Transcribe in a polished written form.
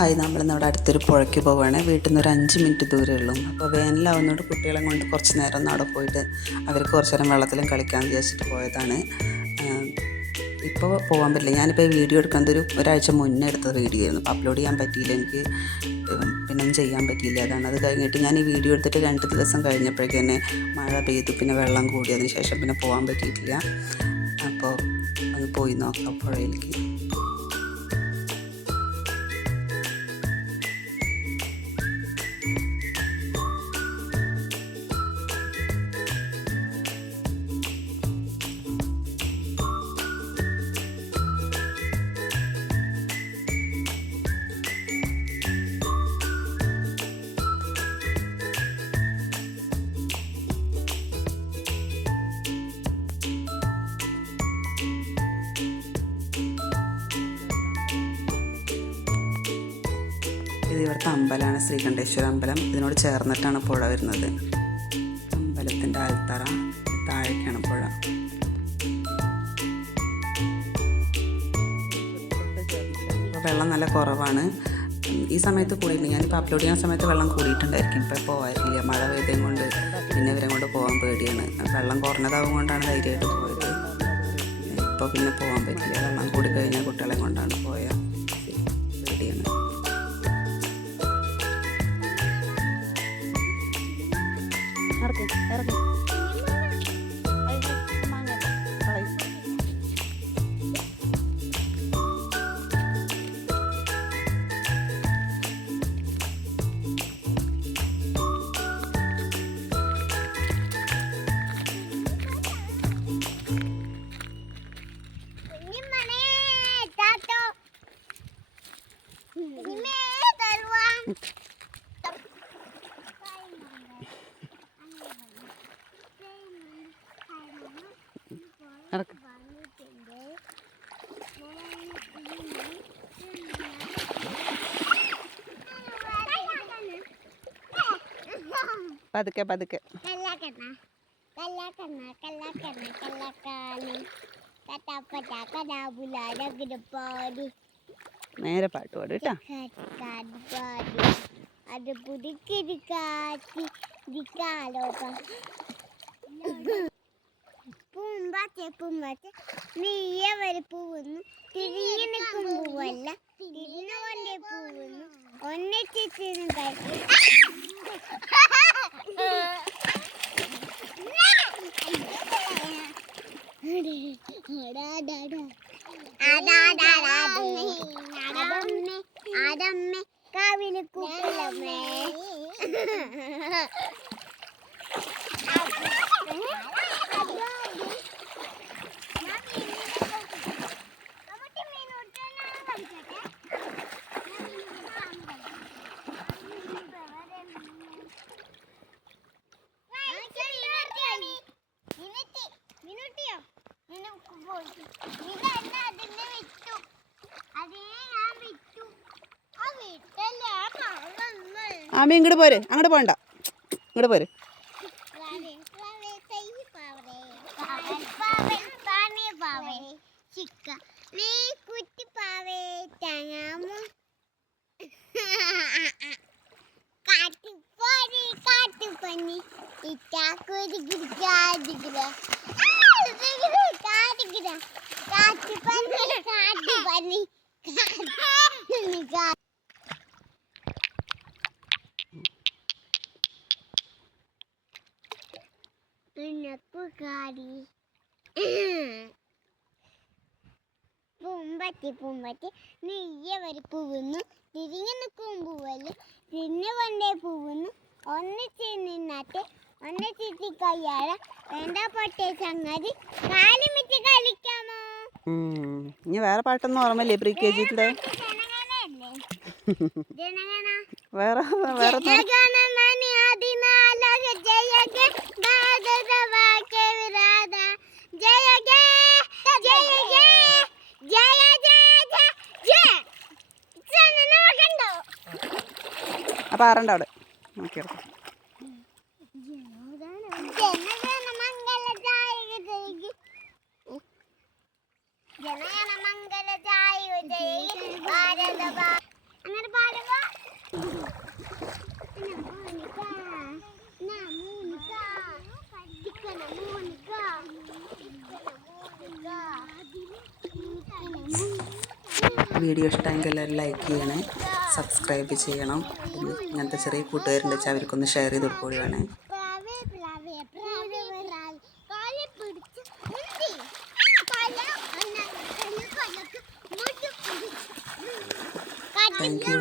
Hi, നമ്മളിന്നിവിടെ അടുത്തൊരു പുഴയ്ക്ക് പോവുകയാണ്. വീട്ടിൽ നിന്ന് ഒരു 5 മിനിറ്റ് ദൂരമേ ഉള്ളൂ. അപ്പോൾ വേനലാവുന്നതുകൊണ്ട് കുട്ടികളെ കൊണ്ട് കുറച്ച് നേരം ഒന്ന് അവിടെ പോയിട്ട് അവർക്ക് കുറച്ച് നേരം വെള്ളത്തിലും കളിക്കാമെന്ന് വിചാരിച്ചിട്ട് പോയതാണ്. ഇപ്പോൾ പോകാൻ പറ്റില്ല. ഞാനിപ്പോൾ ഈ വീഡിയോ എടുക്കുന്നത് ഒരാഴ്ച മുന്നേ എടുത്ത വീഡിയോ ആയിരുന്നു. അപ്പോൾ അപ്ലോഡ് ചെയ്യാൻ പറ്റിയില്ല, എനിക്ക് പിന്നെ ഒന്നും ചെയ്യാൻ പറ്റിയില്ല. അതാണ്. അത് കഴിഞ്ഞിട്ട് ഞാൻ ഈ വീഡിയോ എടുത്തിട്ട് 2 ദിവസം കഴിഞ്ഞപ്പോഴേക്ക് തന്നെ മഴ പെയ്തു, പിന്നെ വെള്ളം കൂടി. അതിന് ശേഷം പിന്നെ പോകാൻ പറ്റിയിട്ടില്ല. അപ്പോൾ ഒന്ന് പോയി നോക്കാം പുഴയിലേക്ക്. ഇത് ഇവിടുത്തെ അമ്പലമാണ്, ശ്രീകണ്ഠേശ്വര അമ്പലം. ഇതിനോട് ചേർന്നിട്ടാണ് പുഴ വരുന്നത്. അമ്പലത്തിൻ്റെ ആൽത്തറ, താഴേക്കാണ് പുഴ. വെള്ളം നല്ല കുറവാണ്. ഈ സമയത്ത് കൂടിയിട്ടുണ്ട്. ഞാനിപ്പോൾ അപ്ലോഡ് ചെയ്യുന്ന സമയത്ത് വെള്ളം കൂടിയിട്ടുണ്ടായിരിക്കും. ഇപ്പോൾ പോകാറില്ല, മഴ പെയ്തതും കൊണ്ട്. പിന്നെ ഇവരെ കൊണ്ട് പോകാൻ പേടിയാണ്. വെള്ളം കുറഞ്ഞതാവും കൊണ്ടാണ് ധൈര്യമായിട്ട് പോയത്. ഇപ്പോൾ പിന്നെ പോകാൻ പറ്റില്ല. വെള്ളം കൂടി കഴിഞ്ഞാൽ കുട്ടികളെ കൊണ്ടാണ് പോയത്. പേടിയാണ്. പതുക്കെ പതുക്കെ. നേരെ പാട്ട് പാടും കേട്ടോ. അത് പുതുക്കി പൂമ്പാറ്റ പൂമ്പാറ്റ നീയെ വരെ പൂവുന്നു, തിരിഞ്ഞു നിൽക്കും പൂവല്ല, തിരിഞ്ഞു കൊണ്ടേ പൂവുന്നു, ഒന്നിച്ചിരുന്ന് കഴിക്കും. അതമ്മേ കാവിന് കൂട്ടലമ്മേ. ആമി ഇങ്ങോട്ട് പോര്, അങ്ങോട്ട് പോകണ്ട, ഇങ്ങോട്ട് പോര്. പൂമ്പറ്റി പൂമ്പറ്റി നീയെ വരെ പൂവുന്നു, തിരിഞ്ഞു നിൽക്കും പൂവല്, തിരിഞ്ഞു കൊണ്ടേ പൂവുന്നു, ഒന്നിച്ച് നിന്നാട്ടെ ഒന്നിച്ചിട്ട് കയ്യാഴ വേണ്ട പൊട്ടേ സംഗതി കാലുമിറ്റ് കളിക്കാമോ. ഇനി വേറെ പാട്ടൊന്നും ഓർമ്മയില്ലേ പ്രീ കെ ജിയുടെ? വേറെ വേറെ അപ്പം ആറണ്ട അവിടെ നോക്കി. ജനഗണമംഗല ജായ ജയ ഭാരത. അങ്ങനെ പാടും. വീഡിയോ ഇഷ്ടമെങ്കിൽ എല്ലാവരും ലൈക്ക് ചെയ്യണേ, സബ്സ്ക്രൈബ് ചെയ്യണം. പിന്നെ ഇങ്ങനത്തെ ചെറിയ കൂട്ടുകാരുണ്ട് വെച്ചാൽ അവർക്കൊന്ന് ഷെയർ ചെയ്ത് കൊടുക്കുകയാണ്. Thank you.